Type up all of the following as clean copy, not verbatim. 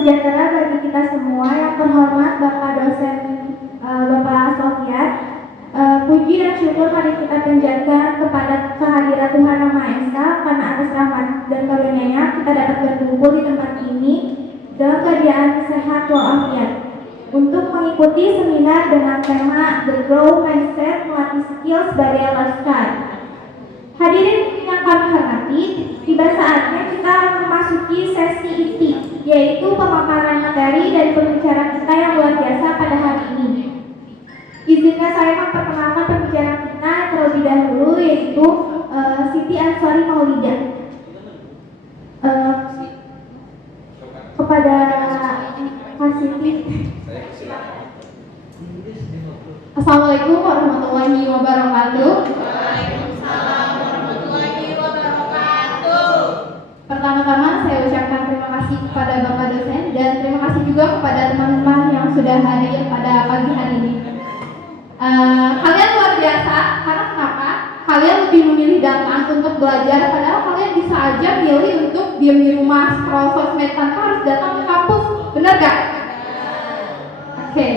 sejahtera bagi kita semua. Yang terhormat Bapak dosen Bapak Sofian. Puji dan syukur mari kita panjatkan kepada kehadiran Tuhan Yang Maha Esa, karena atas rahmat dan karunia-Nya kita dapat berkumpul di tempat ini dalam keadaan sehat walafiat untuk mengikuti seminar dengan tema The Grow Mindset, melatih skill sebagai lifestyle. Hadirin yang kami hormati, tiba saatnya kita memasuki sesi inti, yaitu pemaparan materi dari pembicara kita yang luar biasa pada hari ini. Izinkan saya memperkenalkan pembicara kita terlebih dahulu, yaitu Siti Ansari Maulidah. Kepada Mas Siti. Assalamualaikum warahmatullahi wabarakatuh. Waalaikumsalam warahmatullahi wabarakatuh. Pertama-tama saya ucapkan terima kasih kepada Bapak dosen dan terima kasih juga kepada teman-teman yang sudah hadir pada pagi hari ini. Kalian luar biasa, karena kenapa? Kalian lebih memilih datang untuk belajar, padahal kalian bisa aja milih untuk diam di rumah, scroll sosmed tanpa harus datang ke kampus, benar gak? Oke.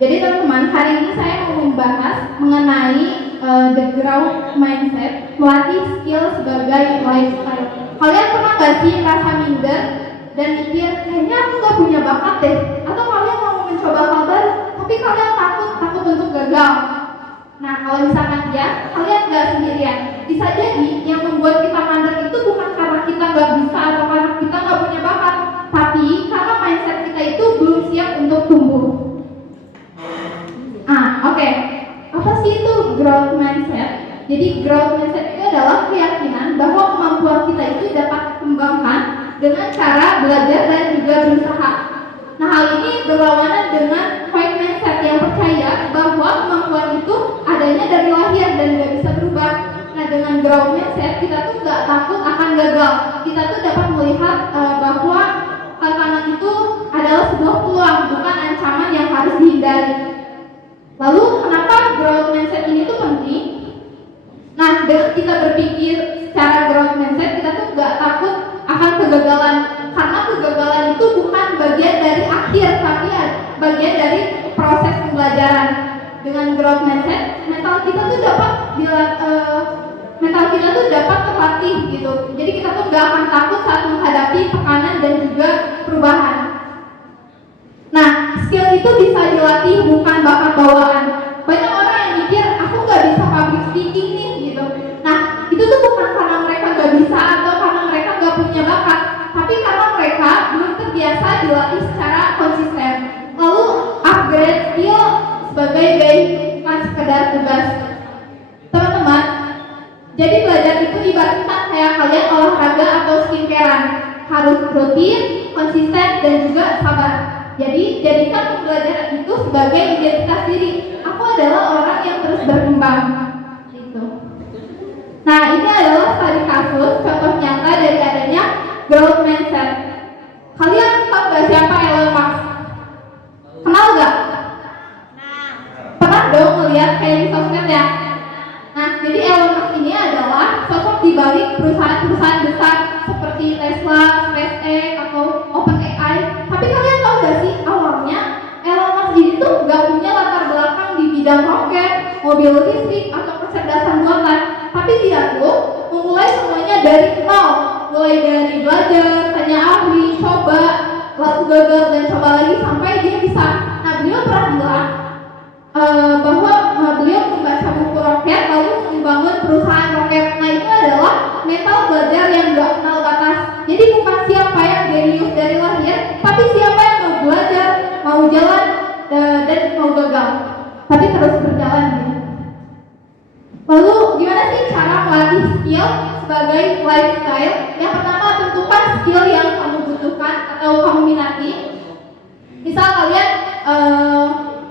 Jadi teman-teman, hari ini saya mau membahas mengenai The Growth Mindset, melatih skill sebagai lifestyle. Kalian pernah gak sih merasa minder dan mikir, kayaknya aku gak punya bakat deh, atau kalian mau mencoba hal baru, tapi kalian takut untuk gagal. Nah, kalau misalkan ya, kalian gak sendirian. Bisa jadi yang membuat kita minder itu bukan karena kita gak bisa atau karena kita gak punya bakat, tapi karena mindset kita itu belum siap untuk tumbuh. Oke. Apa sih itu growth mindset? Jadi growth mindset itu adalah keyakinan bahwa kemampuan kita itu dapat dikembangkan dengan cara belajar dan juga berusaha. Nah, hal ini berlawanan dengan fixed mindset yang percaya bahwa kemampuan itu adanya dari lahir dan gak bisa berubah. Nah, dengan growth mindset kita tuh gak takut akan gagal. Kita tuh dapat melihat bahwa tantangan itu adalah sebuah peluang, bukan ancaman yang harus dihindari. Lalu kenapa growth mindset ini tuh penting? Nah, dengan kita berpikir secara growth mindset, kita tuh gak takut akan kegagalan, karena kegagalan itu bukan bagian dari akhir, tapi bagian dari proses pembelajaran. Dengan growth mindset, mental kita tuh dapat terlatih gitu. Jadi kita tuh gak akan takut saat menghadapi tekanan dan juga perubahan. Nah, skill itu bisa dilatih, bukan bakat bawaan. Banyak orang yang mikir, aku gak bisa public speaking nih gitu. Nah, itu tuh bukan karena mereka gak bisa atau karena mereka gak punya bakat, tapi karena mereka belum terbiasa dilatih secara konsisten. Lalu upgrade skill sebagai bukan sekedar tugas. Teman-teman, jadi belajar itu ibaratkan kayak kalian olahraga atau skincarean, harus rutin, konsisten, dan juga sabar. Jadi, jadikan pembelajaran itu sebagai identitas diri. Aku adalah orang yang terus berkembang. Gitu. Nah, ini adalah studi kasus, contoh nyata dari adanya growth mindset. Kalian tahu gak siapa Elon Musk? Kenal gak? Pernah dong ngeliat kayak di sosmed ya? Nah, jadi Elon Musk ini adalah sosok di balik perusahaan-perusahaan besar seperti Tesla, SpaceX, atau OpenAI. Tapi kalian tahu gak sih, awalnya Elon Musk ini tuh gak punya latar belakang di bidang roket, mobil listrik, atau kecerdasan buatan. Tapi dia tuh memulai semuanya dari nol, mulai dari belajar, tanya ahli, coba, lalu gagal dan coba lagi sampai dia bisa. Nah, beliau pernah bilang bahwa beliau membaca buku roket lalu membangun perusahaan roket. Nah, itu adalah mental belajar yang gak kenal batas. Jadi bukan siapa yang jenius dari lahir, tapi siapa yang mau belajar, mau jalan, dan mau gagal, tapi terus berjalan gitu. Lalu gimana sih cara melatih skill sebagai lifestyle? Yang pertama, tentukan skill yang kamu butuhkan atau kamu minati. Misal kalian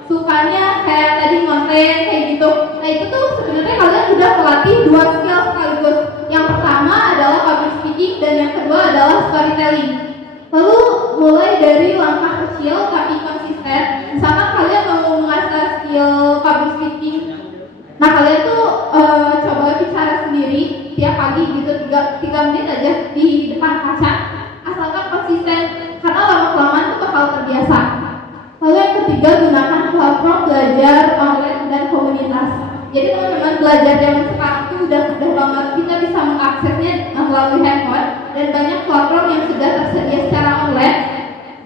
sukanya kayak tadi konten kayak gitu. Nah, itu tuh sebenarnya kalian sudah melatih dua skill sekaligus. Yang pertama adalah public speaking dan yang kedua adalah storytelling. Lalu mulai dari langkah kecil tapi konsisten. Misalkan kalian mau mengasah skill public speaking, nah kalian tuh coba bicara sendiri tiap pagi gitu 3 menit aja di depan kaca, asalkan konsisten, karena lama hal terbiasa. Lalu yang ketiga, gunakan platform belajar online dan komunitas. Jadi teman-teman, belajar zaman sekarang itu udah mudah banget, kita bisa mengaksesnya melalui handphone dan banyak platform yang sudah tersedia secara online.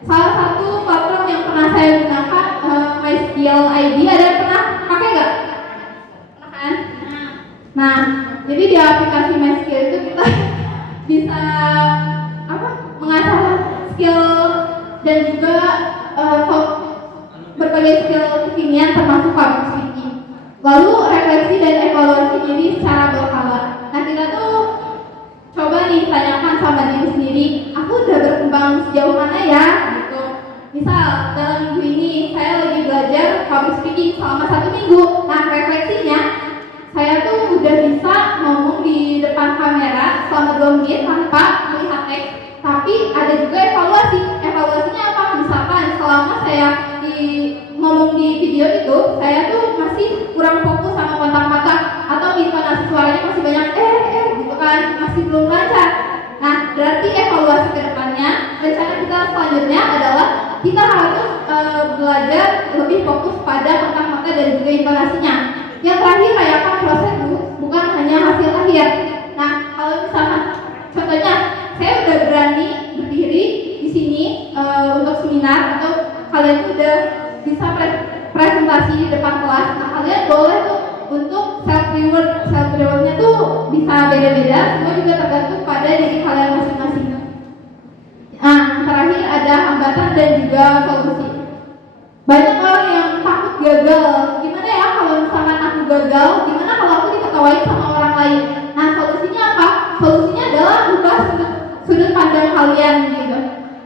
Salah satu platform yang pernah saya gunakan MySkill ID, ada yang pernah pakai nggak? Pernah kan? Nah, jadi di aplikasi MySkill itu kita bisa mengasah skill dan juga berbagai skill kekinian termasuk public speaking. Lalu refleksi dan evaluasi diri secara berkala. Nah, kita tuh coba nih tanyakan sama diri sendiri, aku udah berkembang sejauh mana ya? Gitu. Misal dalam minggu ini saya lagi belajar public speaking selama 1 minggu. Nah, refleksinya saya tuh udah bisa ngomong di depan kamera selama 2 menit tanpa melihat teks. Tapi ada juga evaluasi. Evaluasinya apa? Misalkan selama saya ngomong di video itu, saya tuh masih kurang fokus sama kontak mata atau intonasi suaranya masih banyak gitu kan, masih belum lancar. Nah, berarti evaluasi ke depannya, rencana kita selanjutnya adalah kita harus belajar lebih fokus pada kontak mata dan juga intonasinya. Yang terakhir, rayakan proses dulu, bukan hanya hasil akhir. Nah, kalau misalkan contohnya saya udah berani berdiri di sini untuk seminar, atau kalian udah bisa presentasi di depan kelas. Nah, kalian boleh tuh untuk self rewardnya tuh bisa beda-beda, semua juga tergantung pada diri kalian masing-masing. Nah, terakhir ada hambatan dan juga solusi. Banyak orang yang takut gagal. Gimana ya kalau misalkan aku gagal? Gimana kalau aku diketawain sama orang lain? Nah, solusinya apa? Solusinya adalah ubah sudut pandang kalian gitu.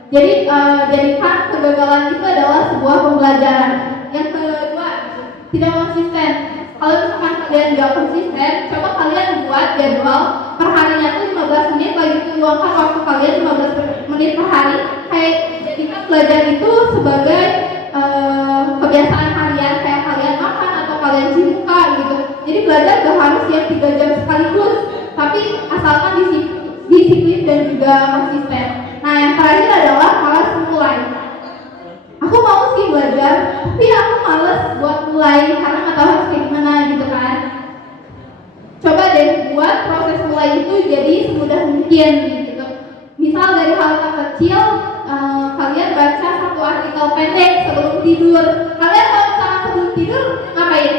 Jadi jadikan kegagalan itu adalah sebuah pembelajaran. Yang kedua, tidak konsisten. Kalau misalkan kalian nggak konsisten, coba kalian buat jadwal perharinya tuh 15 menit, lagi luangkan waktu kalian 15 menit per hari. Kayak jadikan belajar itu sebagai kebiasaan harian, kayak kalian makan atau kalian cuci muka gitu. Jadi belajar gak harus yang 3 jam sekaligus, tapi asalkan disiplin dan juga konsisten. Nah, yang terakhir adalah malas memulai. Aku mau sih belajar, tapi aku malas buat mulai karena nggak tahu harus kayak gimana gitu kan. Coba deh buat proses mulai itu jadi semudah mungkin gitu. Misal dari hal terkecil, kalian baca 1 artikel pendek sebelum tidur. Kalian kalau misalkan sebelum tidur ngapain?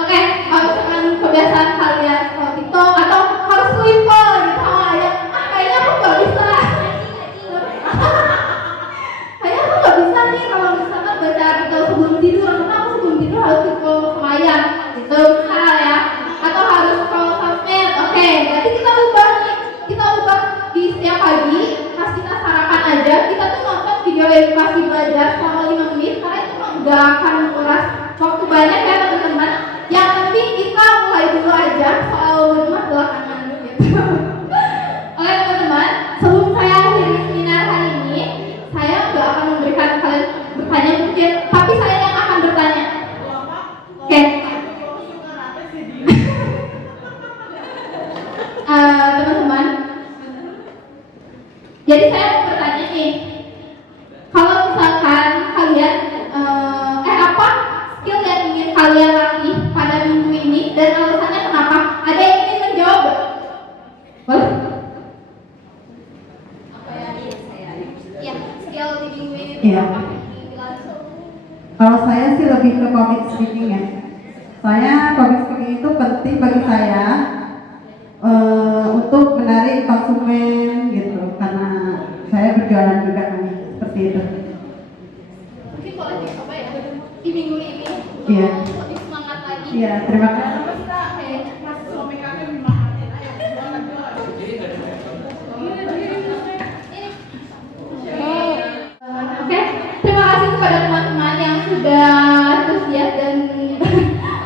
Oke, kalau misalkan kebiasaan kalian kalau TikTok atau harus sleep gitu sama ayah, kayaknya aku nggak bisa. Kayaknya aku nggak bisa nih kalau misalkan baca artikel sebelum tidur, karena aku sebelum tidur harus TikTok sama ayah gitu misal ya. Atau harus kalau sosmed. Oke, berarti kita ubah nih. Kita ubah di setiap pagi pas kita sarapan aja, kita tuh nonton video edukasi belajar selama 5 menit, karena itu nggak akan menguras waktu banyak ya teman-teman. Yang penting kita mulai dulu aja, soal rumah belakangan gitu. Oke teman-teman, sebelum saya akhiri seminar hari ini, saya nggak akan memberikan kalian bertanya mungkin, tapi saya yang akan bertanya. Oke. Teman-teman, jadi saya mau bertanya nih, kalau misalkan kalian apa skill yang ingin kalian latih pada minggu ini dan alasannya kenapa? Ada yang ingin menjawab? Boleh? Apa ya? Iya, skill di minggu ini. Iya. Kalau saya sih lebih ke public speaking ya. Saya public speaking itu penting bagi saya untuk menarik konsumen gitu, karena saya berjualan juga kan, seperti itu. Mungkin boleh dicoba ya di minggu ini. Iya. Lebih semangat lagi. Iya, terima kasih. Oke, terima kasih kepada teman-teman yang sudah antusias dan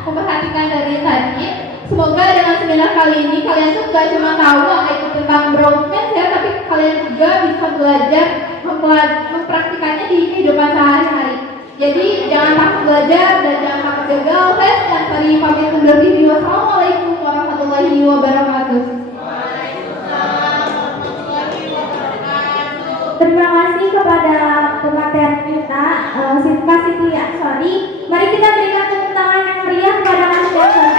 memperhatikan dari tadi. Semoga dengan seminar kali ini kalian tuh gak cuma tahu itu tentang broadcast ya, tapi kalian juga bisa belajar mempraktikannya di kehidupan sehari-hari. Jadi jangan takut belajar dan jangan takut gagal. Saya sekian kali pamit undur diri. Wassalamualaikum warahmatullahi wabarakatuh. Waalaikumsalam warahmatullahi wabarakatuh. Terima kasih kepada pemateri kita, Siska Siti Aksori. Mari kita berikan tepuk tangan yang meriah kepada Mas Aksori.